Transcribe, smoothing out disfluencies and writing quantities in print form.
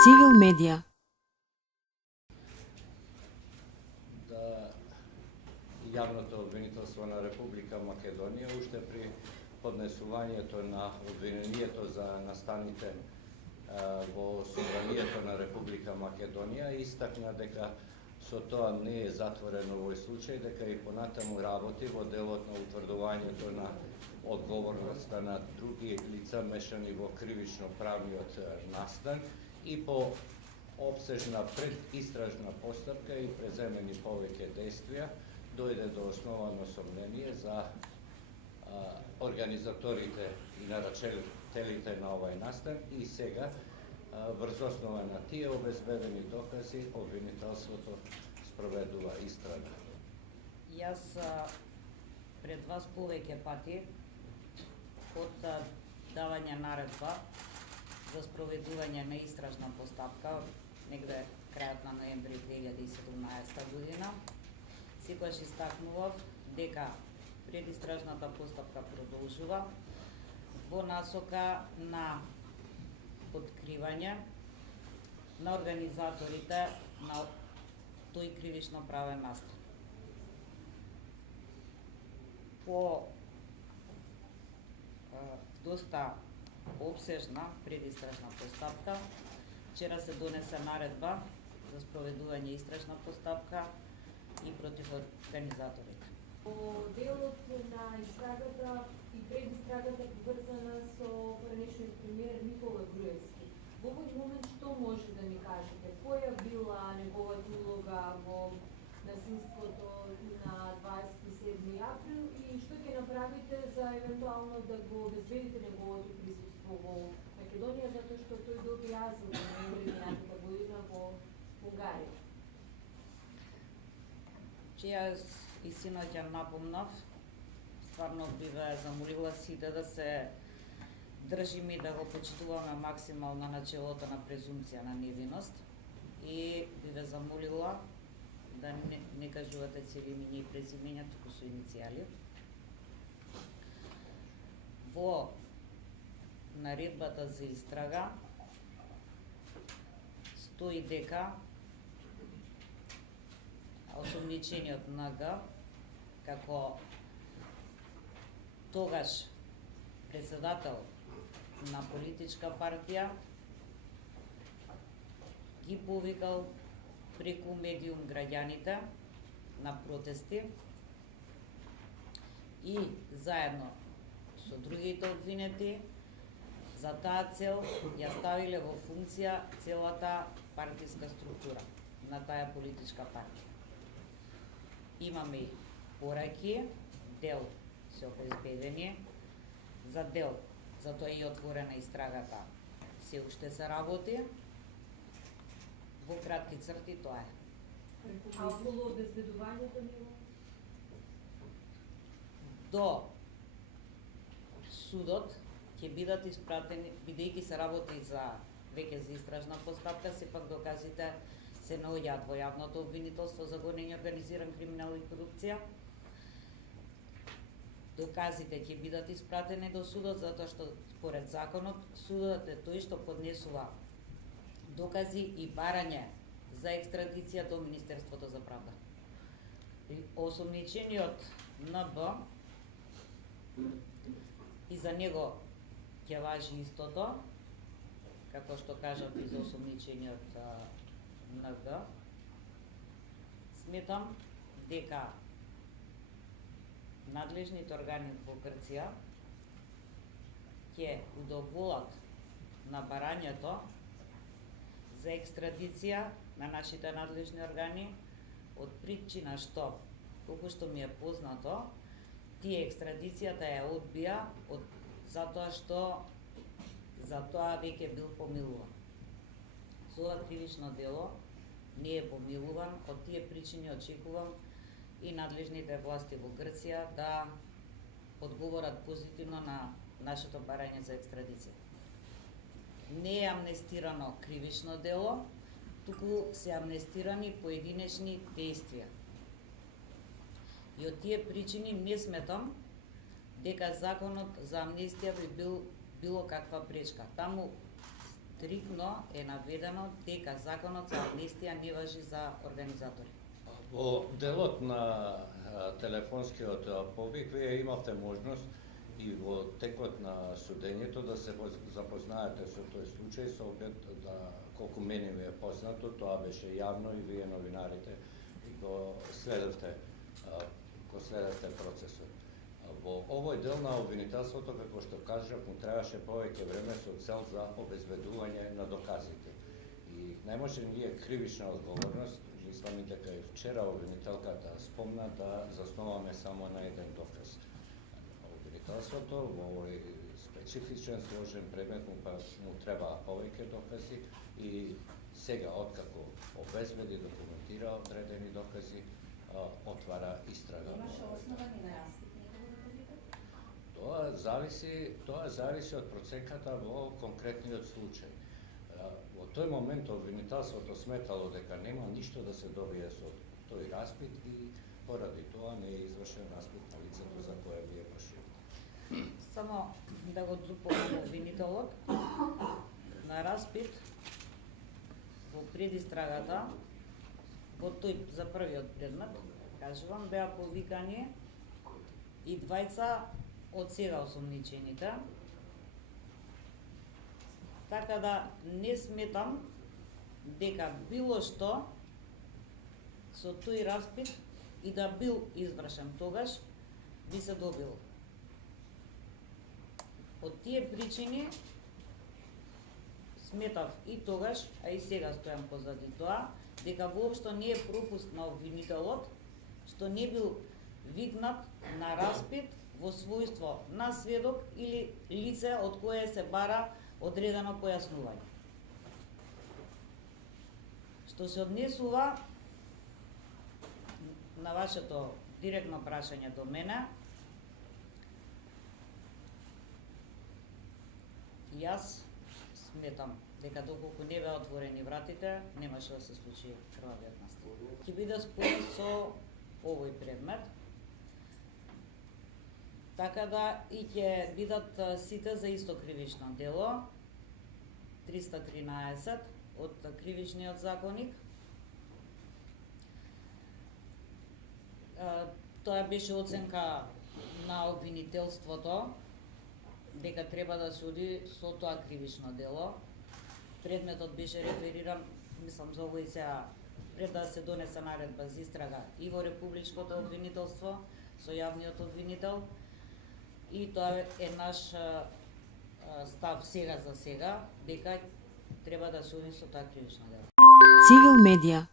Цивил медија. Да јавното обвинителство на Република Македонија уште при поднесувањето на обвинението за настаните во собранието на Република Македонија истакна дека со тоа не е затворено овој случај, дека и понатаму работи во делот на утврдувањето на одговорноста на други лица мешани во кривично-правниот настан и по опсежна предистражна постапка и преземени повеќе действија дојде до основано сомнение за организаторите и нарачителите на овај настан и сега врз основа на тие обезбедени докази обвинителството спроведува истрага. Јас пред вас повеќе пати од давање наредба за спроведување на истражна постапка негде крајот на ноември 2017 година, секогаш истакнував дека предистражната постапка продолжува во насока на откривање на организаторите на тој кривично правен настан. По доста обсежна предистражна постапка, вчера се донесе наредба за спроведување истражна постапка и против организаторите. По делот на истрагата и предистрагата поврзана со поранешниот премиер Никола Груевски. Во овој момент што може да ми кажете? Која била неговата улога во насилството на 27 април и што ќе направите за евентуално да го обезбедите неговото присуство во Македонија, затоа што тој доби азил во ноември минатата година во Бугарија? Јас и синоќа напомнав, стварно би ве замолила сите да се држиме и да го почитуваме максимално начелото на презумпција на невиност и би ве замолила да не кажувате цели имиња и презимења, туку со иницијали. Во наредбата за истрага стои дека осомничениот НГ како тогаш председател на политичка партија ги повикал преку медиум граѓаните на протести и заедно со другите обвинети за таа цел ја ставиле во функција целата партиска структура на таа политичка партија. Имаме и пораки, дел се обезбедени, за дел, затоа и отворена истрагата се уште се работи. Во кратки црти тоа е. А околу обезбедувањето него? До судот ќе бидат испратени, бидејќи се работи за веќе за истражна постапка, сепак доказите се наоѓаат во јавното обвинителство за гонење организиран криминал и корупција. Доказите ќе бидат испратени до судот затоа што според законот судот е тој што поднесува докази и барање за екстрадиција до Министерството за правда. Осомничениот НБ и за него ќе важи истото, како што кажат и за осомничениот НГ. Сметам дека надлежните органи во Грција ќе удоволат на барањето за екстрадиција на нашите надлежни органи од причина што, колку што ми е познато, тие екстрадицијата ја одбија затоа што за тоа веќе бил помилуван. За ова кривично дело не е помилуван, од тие причини очекувам и надлежните власти во Грција да одговорат позитивно на нашето барање за екстрадиција. Не е амнестирано кривично дело, туку се амнестирани поединечни действија. И од тие причини не сметам дека законот за амнестија би бил било каква пречка. Таму стрикно е наведено дека законот за амнестија не важи за организатори. Во делот на телефонскиот повик, вие имавте можност и во текот на судењето да се запознаете со тој случај, со оглед да, колку мене ми е познато, тоа беше јавно и вие новинарите го следевте процесот. Во овој дел на обвинителството, како што кажав, му требаше повеќе време со цел за обезбедување на доказите. И не може ние кривична одговорност, мислам и дека и вчера обвинителката спомна да засноваме само на еден доказ. Обвинителството во овој специфичен сложен предмет му треба повеќе докази и сега откако обезбеди, документира одредени докази, отвара истрага. Имаше основани на распит негово да повика? Тоа зависи од проценката во конкретниот случај. Во тој момент обвинителството сметало дека нема ништо да се добие со тој распит и поради тоа не е извршен распит на лицето за кое вие прашувате. Само да го допълнам обвинителот, на распит во предистрагата, во тој за првиот предмет, кажувам, беа повикани и двајца од сега осомничените, така да не сметам дека било што со тој распит и да бил извршен тогаш, би се добил. Од тие причини сметав и тогаш, а и сега стојам позади тоа, дека воопшто не е пропуст на обвинителот, што не бил викнат на распит во својство на сведок или лице од кое се бара одредено појаснување. Што се однесува на вашето директно прашање до мене, јас сметам дека доколку не беа отворени вратите, немаше да се случи крвавиот настан. Ќе биде споен со овој предмет, така да и ќе бидат сите за исто кривично дело, 313 од кривичниот законник. Тоа беше оценка на обвинителството дека треба да се оди со тоа кривично дело. Предметот беше рефериран, мислам за овој сега, пред да се донесе наредба за истрага и во Републичкото обвинителство со јавниот обвинител, и тоа е наш став сега за сега, дека треба да се оди со тоа кривично дело. Цивил медија